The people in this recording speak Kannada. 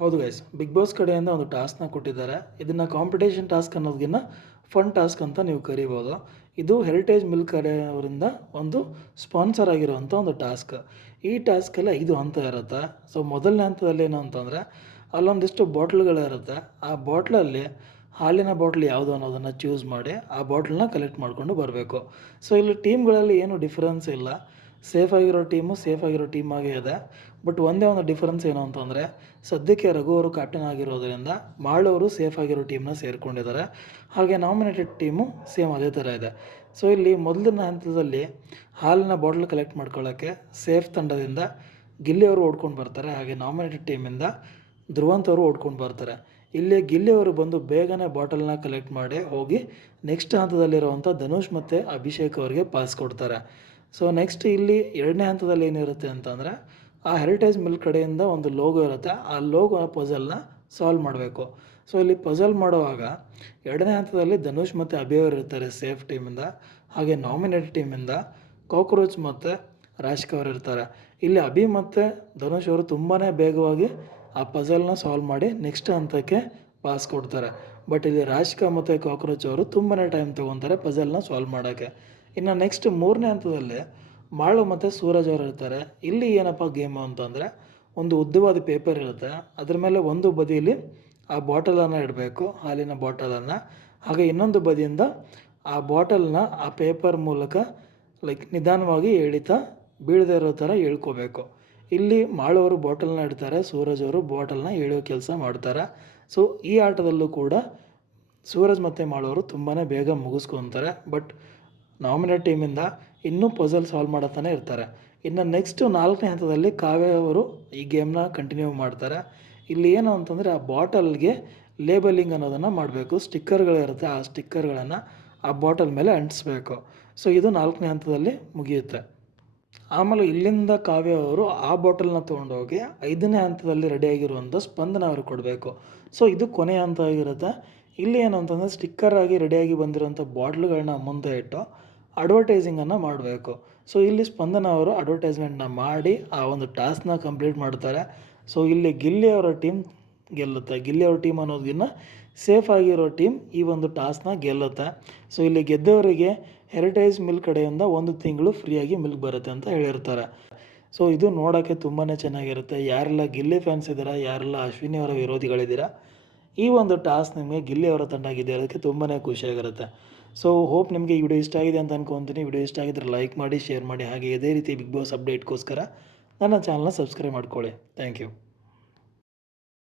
ಹೌದು ಗೈಸ್, ಬಿಗ್ ಬಾಸ್ ಕಡೆಯಿಂದ ಒಂದು ಟಾಸ್ಕ್ನ ಕೊಟ್ಟಿದ್ದಾರೆ. ಇದನ್ನು ಕಾಂಪಿಟೇಷನ್ ಟಾಸ್ಕ್ ಅನ್ನೋದಕ್ಕಿಂತ ಫನ್ ಟಾಸ್ಕ್ ಅಂತ ನೀವು ಕರಿಬೋದು. ಇದು ಹೆರಿಟೇಜ್ ಮಿಲ್ಕ್ ಕಡೆಯವರಿಂದ ಒಂದು ಸ್ಪಾನ್ಸರ್ ಆಗಿರುವಂಥ ಒಂದು ಟಾಸ್ಕ್. ಈ ಟಾಸ್ಕಲ್ಲಿ 5 ಹಂತ ಇರುತ್ತೆ. ಸೊ ಮೊದಲನೇ ಹಂತದಲ್ಲಿ ಏನು ಅಂತಂದರೆ, ಅಲ್ಲೊಂದಿಷ್ಟು ಬಾಟ್ಲ್ಗಳಿರುತ್ತೆ. ಆ ಬಾಟ್ಲಲ್ಲಿ ಹಾಲಿನ ಬಾಟ್ಲ್ ಯಾವುದು ಅನ್ನೋದನ್ನು ಚೂಸ್ ಮಾಡಿ ಆ ಬಾಟ್ಲನ್ನ ಕಲೆಕ್ಟ್ ಮಾಡಿಕೊಂಡು ಬರಬೇಕು. ಸೊ ಇಲ್ಲಿ ಟೀಮ್ಗಳಲ್ಲಿ ಏನು ಡಿಫ್ರೆನ್ಸ್ ಇಲ್ಲ. ಸೇಫ್ ಆಗಿರೋ ಟೀಮ್ ಆಗೇ ಇದೆ. ಬಟ್ ಒಂದೇ ಒಂದು ಡಿಫರೆನ್ಸ್ ಏನು ಅಂತಂದರೆ, ಸದ್ಯಕ್ಕೆ ರಘು ಅವರು ಕ್ಯಾಪ್ಟನ್ ಆಗಿರೋದರಿಂದ ಮಾಳವರು ಸೇಫ್ ಆಗಿರೋ ಟೀಮ್ನ ಸೇರಿಕೊಂಡಿದ್ದಾರೆ. ಹಾಗೆ ನಾಮಿನೇಟೆಡ್ ಟೀಮು ಸೇಮ್ ಅದೇ ಥರ ಇದೆ. ಸೊ ಇಲ್ಲಿ ಮೊದಲಿನ ಹಂತದಲ್ಲಿ ಹಾಲಿನ ಬಾಟ್ಲ್ ಕಲೆಕ್ಟ್ ಮಾಡ್ಕೊಳ್ಳೋಕ್ಕೆ ಸೇಫ್ ತಂಡದಿಂದ ಗಿಲ್ಲಿಯವರು ಓಡ್ಕೊಂಡು ಬರ್ತಾರೆ. ಹಾಗೆ ನಾಮಿನೇಟೆಡ್ ಟೀಮಿಂದ ಧ್ರುವಂತ್ ಅವರು ಓಡ್ಕೊಂಡು ಬರ್ತಾರೆ. ಇಲ್ಲಿ ಗಿಲ್ಲಿಯವರು ಬಂದು ಬೇಗನೆ ಬಾಟಲ್ನ ಕಲೆಕ್ಟ್ ಮಾಡಿ ಹೋಗಿ ನೆಕ್ಸ್ಟ್ ಹಂತದಲ್ಲಿರುವಂಥ ಧನುಷ್ ಮತ್ತು ಅಭಿಷೇಕ್ ಅವರಿಗೆ ಪಾಸ್ ಕೊಡ್ತಾರೆ. ಸೊ ನೆಕ್ಸ್ಟ್ ಇಲ್ಲಿ ಎರಡನೇ ಹಂತದಲ್ಲಿ ಏನಿರುತ್ತೆ ಅಂತಂದರೆ, ಆ ಹೆರಿಟೇಜ್ ಮಿಲ್ಕ್ ಕಡೆಯಿಂದ ಒಂದು ಲೋಗೋ ಇರುತ್ತೆ. ಆ ಲೋಗೋ ಪಜಲ್ನ ಸಾಲ್ವ್ ಮಾಡಬೇಕು. ಸೊ ಇಲ್ಲಿ ಪಜಲ್ ಮಾಡುವಾಗ ಎರಡನೇ ಹಂತದಲ್ಲಿ ಧನುಷ್ ಮತ್ತು ಅಭಿ ಅವರು ಇರ್ತಾರೆ ಸೇಫ್ ಟೀಮಿಂದ. ಹಾಗೆ ನಾಮಿನೇಟೆಡ್ ಟೀಮಿಂದ ಕಾಕ್ರೋಚ್ ಮತ್ತು ರಾಶಿಕಾ ಅವರು ಇರ್ತಾರೆ. ಇಲ್ಲಿ ಅಭಿ ಮತ್ತು ಧನುಷ್ ಅವರು ತುಂಬಾ ಬೇಗವಾಗಿ ಆ ಪಜಲ್ನ ಸಾಲ್ವ್ ಮಾಡಿ ನೆಕ್ಸ್ಟ್ ಹಂತಕ್ಕೆ ಪಾಸ್ ಕೊಡ್ತಾರೆ. ಬಟ್ ಇಲ್ಲಿ ರಾಶಿಕಾ ಮತ್ತು ಕಾಕ್ರೋಚ್ ಅವರು ತುಂಬಾ ಟೈಮ್ ತೊಗೊತಾರೆ ಪಜಲ್ನ ಸಾಲ್ವ್ ಮಾಡೋಕ್ಕೆ. ಇನ್ನು ನೆಕ್ಸ್ಟ್ ಮೂರನೇ ಹಂತದಲ್ಲಿ ಮಾಳು ಮತ್ತು ಸೂರಜ್ ಅವರು ಇರ್ತಾರೆ. ಇಲ್ಲಿ ಏನಪ್ಪ ಗೇಮು ಅಂತಂದರೆ, ಒಂದು ಉದ್ದವಾದ ಪೇಪರ್ ಇರುತ್ತೆ. ಅದ್ರ ಮೇಲೆ ಒಂದು ಬದಿಯಲ್ಲಿ ಆ ಬಾಟಲನ್ನು ಇಡಬೇಕು, ಹಾಲಿನ ಬಾಟಲನ್ನು. ಹಾಗೆ ಇನ್ನೊಂದು ಬದಿಯಿಂದ ಆ ಬಾಟಲ್ನ ಆ ಪೇಪರ್ ಮೂಲಕ ನಿಧಾನವಾಗಿ ಎಳಿತಾ ಬೀಳದೇ ಇರೋ ಥರ ಎಳ್ಕೋಬೇಕು. ಇಲ್ಲಿ ಮಾಳವರು ಬಾಟಲ್ನ ಇಡ್ತಾರೆ, ಸೂರಜ್ ಅವರು ಬಾಟಲ್ನ ಎಳೆಯೋ ಕೆಲಸ ಮಾಡ್ತಾರೆ. ಸೊ ಈ ಆಟದಲ್ಲೂ ಕೂಡ ಸೂರಜ್ ಮತ್ತು ಮಾಳವರು ತುಂಬಾ ಬೇಗ ಮುಗಿಸ್ಕೊತಾರೆ. ಬಟ್ ನಾಮಿನೇಟ್ ಟೀಮಿಂದ ಇನ್ನೂ ಪಜಲ್ ಸಾಲ್ವ್ ಮಾಡತಾನೆ ಇರ್ತಾರೆ. ಇನ್ನು ನೆಕ್ಸ್ಟು 4ನೇ ಹಂತದಲ್ಲಿ ಕಾವ್ಯ ಅವರು ಈ ಗೇಮ್ನ ಕಂಟಿನ್ಯೂ ಮಾಡ್ತಾರೆ. ಇಲ್ಲಿ ಏನು ಅಂತಂದರೆ, ಆ ಬಾಟಲ್ಗೆ ಲೇಬಲಿಂಗ್ ಅನ್ನೋದನ್ನು ಮಾಡಬೇಕು. ಸ್ಟಿಕ್ಕರ್ಗಳಿರುತ್ತೆ, ಆ ಸ್ಟಿಕ್ಕರ್ಗಳನ್ನು ಆ ಬಾಟಲ್ ಮೇಲೆ ಅಂಟಿಸ್ಬೇಕು. ಸೊ ಇದು 4ನೇ ಹಂತದಲ್ಲಿ ಮುಗಿಯುತ್ತೆ. ಆಮೇಲೆ ಇಲ್ಲಿಂದ ಕಾವ್ಯ ಅವರು ಆ ಬಾಟಲ್ನ ತೊಗೊಂಡೋಗಿ 5ನೇ ಹಂತದಲ್ಲಿ ರೆಡಿಯಾಗಿರುವಂಥ ಸ್ಪಂದನ ಅವ್ರಿಗೆ ಕೊಡಬೇಕು. ಸೊ ಇದು ಕೊನೆಯ ಹಂತ ಆಗಿರುತ್ತೆ. ಇಲ್ಲಿ ಏನು ಅಂತಂದರೆ, ಸ್ಟಿಕ್ಕರ್ ಆಗಿ ರೆಡಿಯಾಗಿ ಬಂದಿರೋಂಥ ಬಾಟ್ಲುಗಳನ್ನ ಮುಂದೆ ಇಟ್ಟು ಅಡ್ವರ್ಟೈಸಿಂಗನ್ನು ಮಾಡಬೇಕು. ಸೊ ಇಲ್ಲಿ ಸ್ಪಂದನ ಅವರು ಅಡ್ವರ್ಟೈಸ್ಮೆಂಟ್ನ ಮಾಡಿ ಆ ಒಂದು ಟಾಸ್ಕ್ನ ಕಂಪ್ಲೀಟ್ ಮಾಡ್ತಾರೆ. ಸೊ ಇಲ್ಲಿ ಗಿಲ್ಲಿಯವರ ಟೀಮ್ ಗೆಲ್ಲುತ್ತೆ. ಗಿಲ್ಲಿಯವರ ಟೀಮ್ ಅನ್ನೋದಕ್ಕಿಂತ ಸೇಫ್ ಆಗಿರೋ ಟೀಮ್ ಈ ಒಂದು ಟಾಸ್ಕ್ನ ಗೆಲ್ಲುತ್ತೆ. ಸೊ ಇಲ್ಲಿ ಗೆದ್ದವರಿಗೆ ಹೆರಿಟೇಜ್ ಮಿಲ್ಕ್ ಕಡೆಯಿಂದ 1 ತಿಂಗಳು ಫ್ರೀಯಾಗಿ ಮಿಲ್ಕ್ ಬರುತ್ತೆ ಅಂತ ಹೇಳಿರ್ತಾರೆ. ಸೊ ಇದು ನೋಡೋಕ್ಕೆ ತುಂಬಾ ಚೆನ್ನಾಗಿರುತ್ತೆ. ಯಾರೆಲ್ಲ ಗಿಲ್ಲಿ ಫ್ಯಾನ್ಸ್ ಇದ್ದೀರಾ, ಯಾರೆಲ್ಲ ಅಶ್ವಿನಿ ಅವರ ವಿರೋಧಿಗಳಿದ್ದೀರಾ, ಈ ಒಂದು ಟಾಸ್ಕ್ ನಿಮಗೆ ಗಿಲ್ಲಿ ಅವರ ತಂಡ ಗೆದ್ದೋದಕ್ಕೆ ತುಂಬಾ ಖುಷಿಯಾಗಿರುತ್ತೆ. ಸೊ ಹೋಪ್ ನಿಮಗೆ ಈ ವಿಡಿಯೋ ಇಷ್ಟ ಆಗಿದೆ ಅಂತ ಅಂದ್ಕೊತೀನಿ. ವಿಡಿಯೋ ಇಷ್ಟ ಆಗಿದ್ದರೆ ಲೈಕ್ ಮಾಡಿ, ಶೇರ್ ಮಾಡಿ. ಹಾಗೆ ಇದೇ ರೀತಿ ಬಿಗ್ ಬಾಸ್ ಅಪ್ಡೇಟ್ಗೋಸ್ಕರ ನನ್ನ ಚಾನಲ್ನ ಸಬ್ಸ್ಕ್ರೈಬ್ ಮಾಡ್ಕೊಳ್ಳಿ. Thank you.